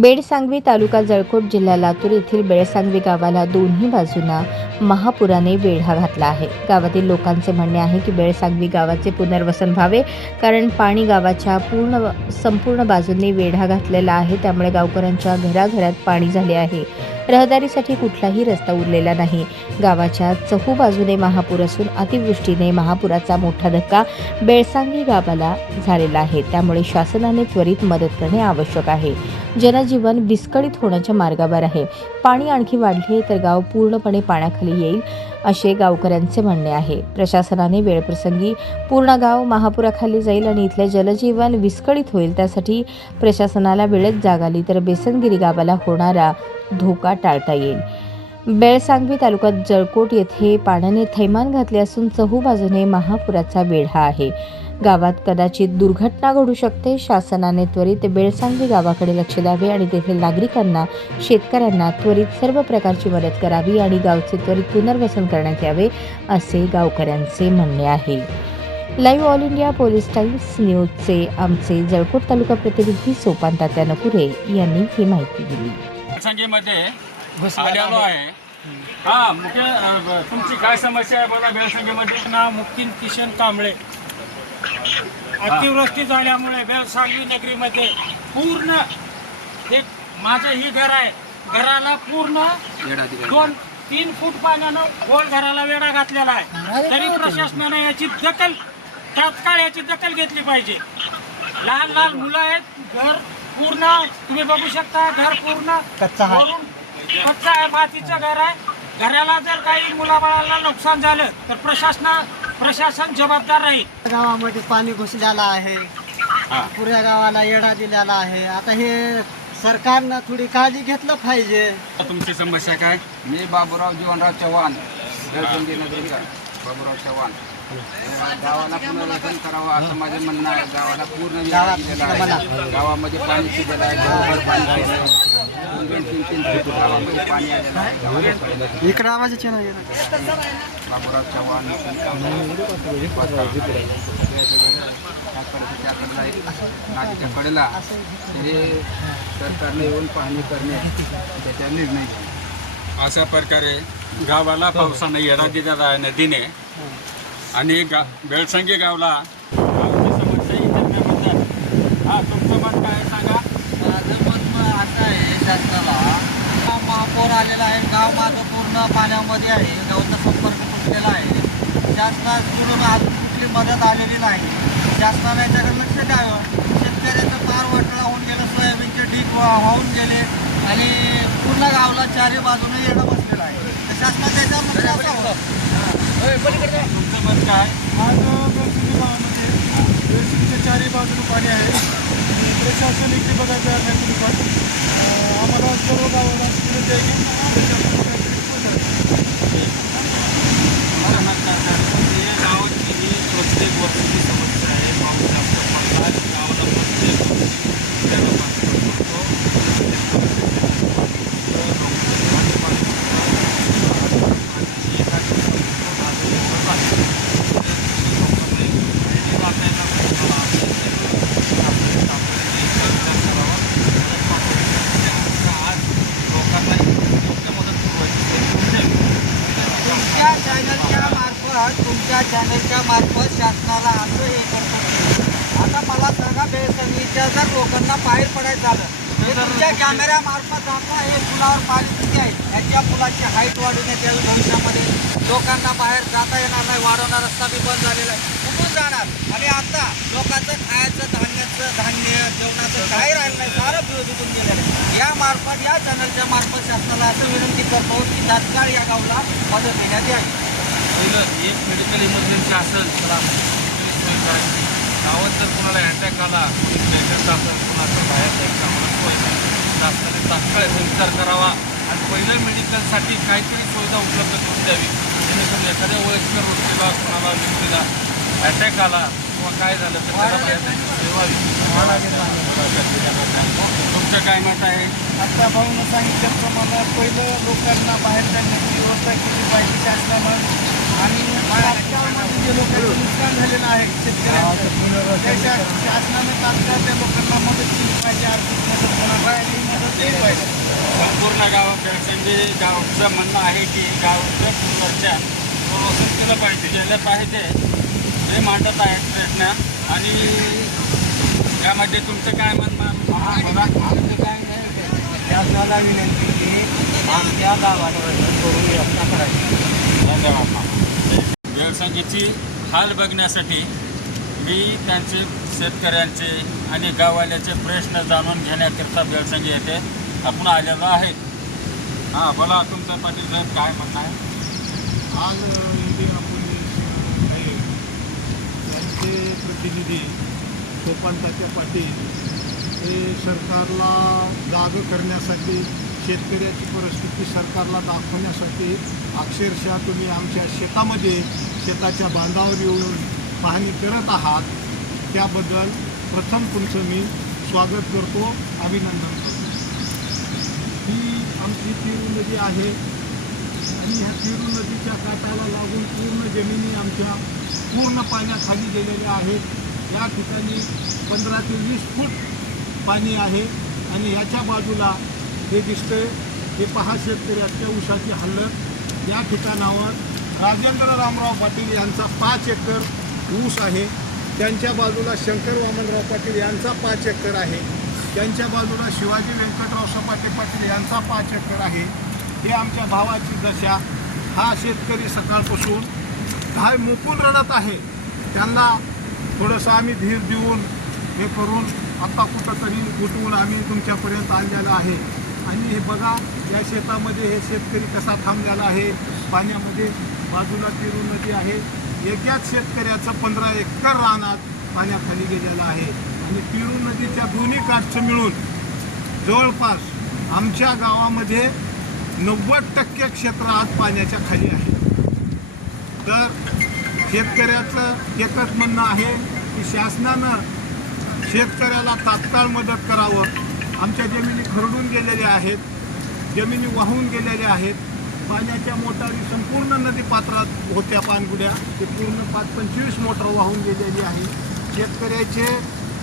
बेडसांगवी तालुका जळकोट जिल्हा लातूर येथील बेळसांगवी गावाला दोन्ही बाजूंना महापुराने वेढा घातला आहे. गावातील लोकांचे म्हणणे आहे की बेळसांगवी गावाचे पुनर्वसन व्हावे कारण पाणी गावाच्या पूर्ण संपूर्ण बाजूंनी वेढा घातलेला आहे. त्यामुळे गावकऱ्यांच्या घराघरात पाणी झाले आहे. रहदारीसाठी कुठलाही रस्ता उरलेला नाही. गावाच्या चहू बाजूने महापूर असून अतिवृष्टीने महापुराचा मोठा धक्का बेळसांगी गावाला झालेला आहे. त्यामुळे शासनाने त्वरित मदत करणे आवश्यक आहे. जनजीवन विस्कळीत होण्याच्या मार्गावर आहे. पाणी आणखी वाढले तर गाव पूर्णपणे पाण्याखाली येईल. असे गावकऱ्यांचे म्हणणे आहे. प्रशासनाने वेळप्रसंगी पूर्ण गाव महापुराखाली जाईल आणि इथले जलजीवन विस्कळीत होईल. त्यासाठी प्रशासनाला वेळेत जाग आली तर बेसनगिरी गावाला होणारा धोका टाळता येईल. बेळसांगवी तालुक्यात जळकोट येथे पाण्याने थैमान घातले असून चहू बाजूने महापुराचा वेढा आहे. गावात कदाचित दुर्घटना घडू शकते. शासनाने त्वरित बेळसांगवी गावाकडे लक्ष द्यावे आणि तेथील नागरिकांना शेतकऱ्यांना त्वरित सर्व प्रकारची मदत करावी आणि गावचे त्वरित पुनर्वसन करण्यात यावे असे गावकऱ्यांचे म्हणणे आहे. Live all India police times न्यूजचे आमचे जळकोट तालुका प्रतिनिधी सोपान तात्या नपुरे यांनी ही माहिती दिली. बेळसंगीमध्ये आलेलो आहे. हा मुख्य तुमची काय समस्या आहे? बघा बेळसंगीमध्ये ना मुक्तीन किशन कांबळे अतिवृष्टी झाल्यामुळे बेळसांगवी नगरीमध्ये पूर्ण हे माझं ही घर आहे. घराला पूर्ण दोन तीन फूट पाण्यानं गोल घराला वेढा घातलेला आहे. तरी प्रशासनाने याची दखल तात्काळ याची दखल घेतली पाहिजे. लहान लहान मुलं आहेत घर पूर्ण तुम्ही बघू शकता घर पूर्ण कच्चा आहे. वरून कच्चा आहे मातीचं घर आहे. घराला जर काही मुलाबाळाला नुकसान झालं तर प्रशासना प्रशासन जबाबदार राहील. गावामध्ये पाणी घुसलेलं आहे. हा. पुऱ्या गावाला येडा दिलेला आहे. आता हे सरकारनं थोडी काळजी घेतलं पाहिजे. तुमची समस्या काय? मी बाबूराव जीवनराव चव्हाण बाबूराव चव्हाण. गावाला पुनर्वसन करावं असं माझं म्हणणं आहे गावाला पूर्ण दिलेला. आहे गावामध्ये पाणी शिरलेलं आहे घरोघर पाणी शिरलेलं आहे. दोन दोन तीन तीन फूट गावामध्ये पाणी आलेलं आहे गावाला पहिलं. इकडे आवाज बाबूराव चव्हाण नदीच्या कडेला तरी सरकारने येऊन पाहणी करणे त्याचा निर्णय घ्यावा. अशा प्रकारे गावाला पावसानं येडा दिलेला आहे नदीने आणि गा बेळसंगी गावला. गावची समस्या इतरण्याबद्दल हा तुमचं मत काय सांगा? माझं मत असं आहे शासनाला. महापौर आलेला आहे गाव माझं पूर्ण पाण्यामध्ये आहे गावचा संपर्क तुटलेला आहे. शासनाकडून अजून कुठली मदत आलेली नाही. शासनाने याच्याकडे लक्ष द्यावं. शेतकऱ्याचं पार वटळा होऊन गेलं सोयाबीनचे ढीक वाहून गेले आणि पूर्ण गावला चारी बाजूने येणं बसलेलं आहे. तर शासनाने त्याच्यावर लक्ष असावं काय? आज बेळसंगी गावामध्ये बेळसंगीच्या चारही बाजूने पाणी आहे. प्रशासन इकडे पण. अं, आम्हाला सर्व गावाला विनंती आहे. की प्रशासन काहीतरी पुढे माझं मत काय आहे? हे गावाची ही प्रत्येक वर्षाची समस्या आहे पाऊस जास्त पडला की गावाला प्रत्येक वर्षी त्याला पाणी पडतो. तुमच्या चॅनलच्या मार्फत तुमच्या चॅनलच्या मार्फत शासनाला असं हे करतात आता मला सांगा बेसंगीच्या जर लोकांना बाहेर पडायचं झालं. तर तुमच्या कॅमेऱ्यामार्फत दाखवा हे पुलावर पाणी किती आहे? याच्या पुलाची हाईट वाढवण्यात यावी भविष्यामध्ये. लोकांना बाहेर जाता येणार नाही. वाढवणार रस्ता बी बंद झालेला आहे. कुठून जाणार? आणि आता लोकांचं खायचं धान्याचं धान्य जेवणाचं काही राहिलं नाही. सारं विरोधीतून गेलेलं आहे. या मार्फत या चॅनलच्या मार्फत शासनाला असं विनंती करतो की तात्काळ या गावला मदत देण्यात यावी. एक मेडिकल इमर्जन्सी असेल तर गावात जर कुणाला अटॅक आला कोणी कुणाचं असेल बाहेर जायचं आम्हाला सोय शासनाने तात्काळ विचार करावा आणि पहिलं मेडिकलसाठी काहीतरी सुविधा उपलब्ध करून द्यावी. जेणेकरून एखाद्या वयस्कर व्यक्तीला कोणाला व्यक्तीला अटॅक आला किंवा काय झालं तर त्याला बाहेर जायची तुमचं काय मत आहे? आता भाऊनं सांगितल्याप्रमाणे पहिलं लोकांना बाहेर जाण्याची व्यवस्था केली पाहिजे शासनानं आणि जे लोकांची नुकसान झालेलं आहे शेतकऱ्यांचं त्या शा- शासनाने तात्काळ त्या लोकांना मदत केली पाहिजे आर्थिक मदत म्हणा बाहेरही मदत केली पाहिजे. संपूर्ण गाव बेळसंगी गावचं म्हणणं आहे की गावच्या पुनर्च्या पुनर्वसन केलं पाहिजे केलं पाहिजे ते मांडत आहेत प्रश्न आणि यामध्ये तुमचं काय म्हणणं? आहे? आमचं काय शासनाला विनंती की आमच्या गावाला करून व्यवस्था करायची. धन्यवाद बेळसंगीची हाल बघण्यासाठी मी त्यांचे शेतकऱ्यांचे आणि गाववाल्याचे प्रश्न जाणून घेण्याकरिता बेळसंगी येथे आपण आलेलो आहे हां बोला तुमचं पाटील साहेब काय म्हणणं आहे? आज इंडिया पोलीस आहे त्यांचे प्रतिनिधी सोपानताच्या पाटील हे सरकारला जाग करण्यासाठी शेतकऱ्याची परिस्थिती सरकारला दाखवण्यासाठी अक्षरशः तुम्ही आमच्या शेतामध्ये शेताच्या बांधावर येऊन पाहणी करत आहात. त्याबद्दल प्रथम तुमचं मी स्वागत करतो अभिनंदन करतो. ही आमची तिरू नदी आहे आणि ह्या तिरू नदीच्या काठाला लागून पूर्ण जमिनी आमच्या पूर्ण पाण्याखाली गेलेल्या आहेत. या ठिकाणी पंधरा ते वीस फूट पाणी आहे आणि ह्याच्या बाजूला हे दिसतंय. हे पहा शेतकऱ्याच्या ऊसाची हल्लत या ठिकाणावर राजेंद्र रामराव पाटील यांचा पाच एकर ऊस आहे. त्यांच्या बाजूला शंकर वामनराव पाटील यांचा पाच एकर आहे. त्यांच्या बाजूला शिवाजी व्यंकटराव सपाटे पाटील यांचा पाच एकर आहे. हे आमच्या भावाची दशा. हा शेतकरी सकाळपासून काय मुकून रडत आहे. त्यांना थोडंसं आम्ही धीर देऊन हे करून आता कुठंतरी उठवून आम्ही तुमच्यापर्यंत आणलेलं आहे. आणि हे बघा या शेतामध्ये हे शेतकरी कसा थांबलेला आहे. पाण्यामध्ये बाजूला तिरू नदी आहे. एकाच शेतकऱ्याचं पंधरा एकर रानात पाण्याखाली गेलेलं आहे. आणि पिरू नदीच्या दोन्ही काठचं मिळून जवळपास आमच्या गावामध्ये नव्वद टक्के क्षेत्र आज पाण्याच्या खाली आहे. तर शेतकऱ्याचं एकच म्हणणं आहे की शासनानं शेतकऱ्याला तात्काळ मदत करावं. आमच्या जमिनी खरडून गेलेल्या आहेत जमिनी वाहून गेलेल्या आहेत. पाण्याच्या मोटारी संपूर्ण नदी पात्रात होत्या पानगुड्या. ते पूर्ण पाच पंचवीस मोटर वाहून गेलेली आहे. शेतकऱ्याचे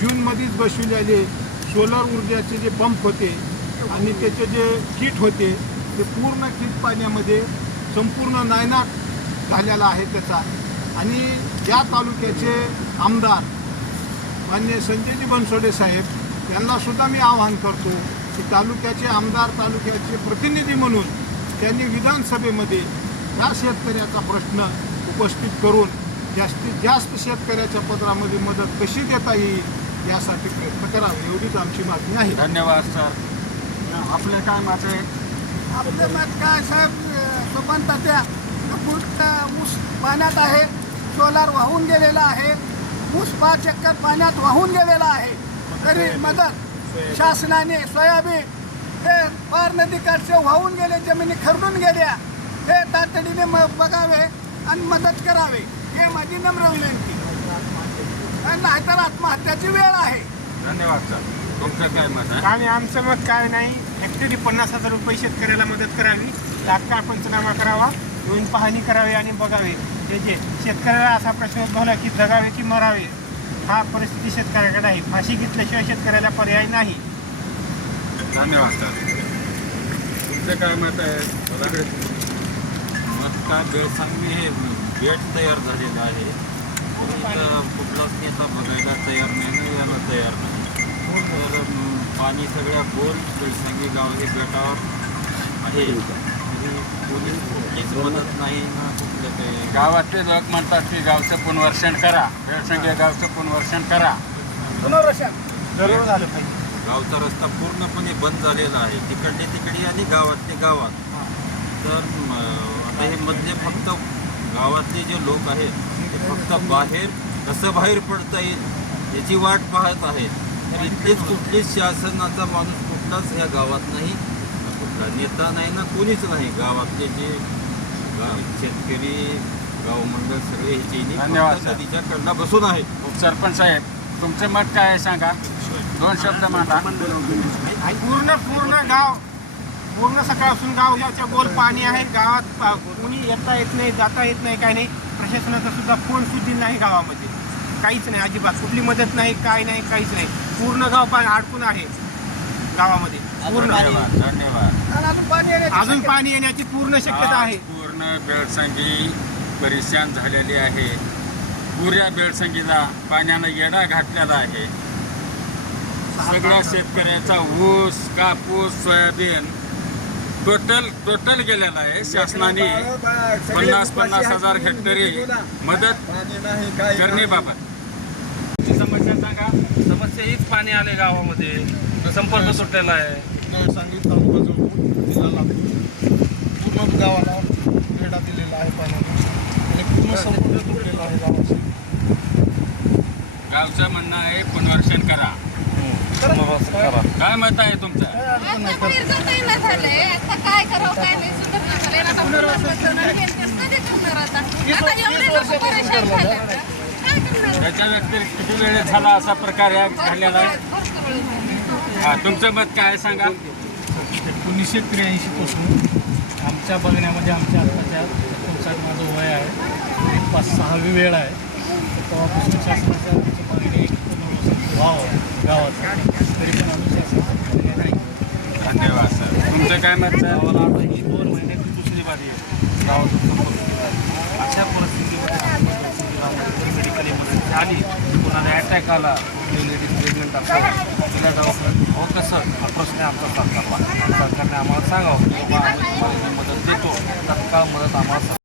जूनमध्येच बसविलेले सोलर ऊर्जाचे जे पंप होते आणि त्याचे जे किट होते ते पूर्ण किट पाण्यामध्ये संपूर्ण नायनाट झालेला आहे त्याचा. आणि या तालुक्याचे आमदार मान्य संजयजी बनसोडे साहेब यांना सुद्धा मी आवाहन करतो की तालुक्याचे आमदार तालुक्याचे प्रतिनिधी म्हणून त्यांनी विधानसभेमध्ये या शेतकऱ्याचा प्रश्न उपस्थित करून जास्तीत जास्त शेतकऱ्याच्या पत्रामध्ये मदत कशी देता येईल यासाठी प्रयत्न करावे एवढीच आमची मागणी आहे. धन्यवाद सर. आपलं काय मत आहे? आपलं मत काय साहेब? सोपान तात्या फूट ऊस पाण्यात आहे सोलार वाहून गेलेला आहे. ऊस पाच एकर पाण्यात वाहून गेलेला आहे. तरी मदत. शासनाने सोयाबीन हे पार नदीकाठचे वाहून गेले जमिनी खरडून गेल्या. हे तातडीने म बघावे आणि मदत करावे. हे माझी नम्र विनंती. नाहीतर आत्महत्याची वेळ आहे. धन्यवाद सर. तुमचं काय मत आहे? आणि आमचं मत काय नाही. हेक्टरी पन्नास हजार रुपये शेतकऱ्याला मदत करावी. तात्काळ पंचनामा करावा. येऊन पाहणी करावी आणि बघावे. जे जे शेतकऱ्याला असा प्रश्न उद्भवला की जगावे की मरावे. हा परिस्थिती शेतकऱ्याकडे आहे. फाशी घेतल्याशिवाय शेतकऱ्याला पर्याय नाही. धन्यवाद सर. तुमचं काय मत आहे बोला. मग बेळसांगवी हे बेट तयार झालेलं आहे. कुठलाच नेता बघायला तयार नाही यायला तयार नाही. तर पाणी सगळ्या बोल बेळसांगी गाव हे बेटावर आहे. मदत नाही ना कुठलं गावातले लोक म्हणतात की गावचं पुनर्वसन करा. बेळसंगी गावचं पुनर्वसन करा. जरूर झालं पाहिजे. गावचा रस्ता पूर्णपणे बंद झालेला आहे. तिकडली तिकडी आणि गावातले गावात. तर म, आता हे मधले फक्त गावातले जे लोक आहेत ते फक्त बाहेर कसं बाहेर पडता येईल याची वाट पाहत आहेत. तर इथलेच कुठलेच शासनाचा माणूस कुठलाच ह्या गावात नाही. नेता नाही ना कोणीच नाही. गावातले जे गा- शेतकरी गावमंडळ सगळे ह्याचे धन्यवाद, सर. नदीच्या कडला बसून आहेत. सरपंच साहेब तुमचं मत काय आहे सांगा? दोन शब्द मांडा. पूर्ण पूर्ण गाव पूर्ण सकाळपासून गाव याच्या गोल पाणी आहे गावात पा- कुणी येता येत नाही जाता येत नाही काही नाही. प्रशासनाचा सुद्धा फोन सुद्धा नाही गावामध्ये. काहीच नाही अजिबात. कुठली मदत नाही काय नाही काहीच नाही. पूर्ण गाव पाणी अडकून आहे गावामध्ये. पूर्ण धन्यवाद धन्यवाद. अजून पाणी येण्याची पूर्ण शक्यता आहे. पूर्ण बेळसंगी परेशान झालेली आहे. पुऱ्या बेळसंगीला पाण्यानं येडा घातलेला आहे. सगळ्या शेतकऱ्याचा ऊस कापूस सोयाबीन टोटल टोटल गेलेला आहे. शासनाने पन्नास पन्नास हजार हेक्टरी मदत करणे बाबा समस्या सांगा. समस्या हीच पाणी आले गावामध्ये. संपर्क सुटलेला आहे. सांगितलं तालुका जो जिल्हा लातूर पूर्ण गावाला वेढा दिलेला आहे पाण्याने. आणि पूर्ण संपर्क तुटलेला आहे गावाचा. गावचं म्हणणं आहे पुनर्वसन करा. करा. काय मत आहे तुमचं? काय करावं काय नाही? त्याच्या व्यतिरिक्त किती वेळ झाला असा प्रकार या घडलेला? आहे. हा, तुमचं मत काय आहे सांगा? एकोणीसशे त्र्याऐंशीपासून आमच्या बघण्यामध्ये आमच्या आत्ताच्या एकोणसाठ माझं वय आहे. एक पाच सहावी वेळ आहे. तेव्हापासून शासनाच्या आमची मागणी आहे की पुनर्वसन व्हावं गावाचं. तरी पण आम्ही शासनाचं मागणी नाही धन्यवाद सर. तुमचं काय मत सर? गावाला आता ही दोन महिन्याची दुसरी बारी आहे. संपर्क अशा परिस्थितीमध्ये आली. कोणाला अटॅक आला. लेडीज प्रेग्नंट असेल तिला दवाखान्यात हो कसं हा प्रश्न आहे आमचा सरकारला सरकारने आम्हाला सांगावं की बाबा आम्ही तुम्हाला ही मदत देतो तत्काळ मदत आम्हाला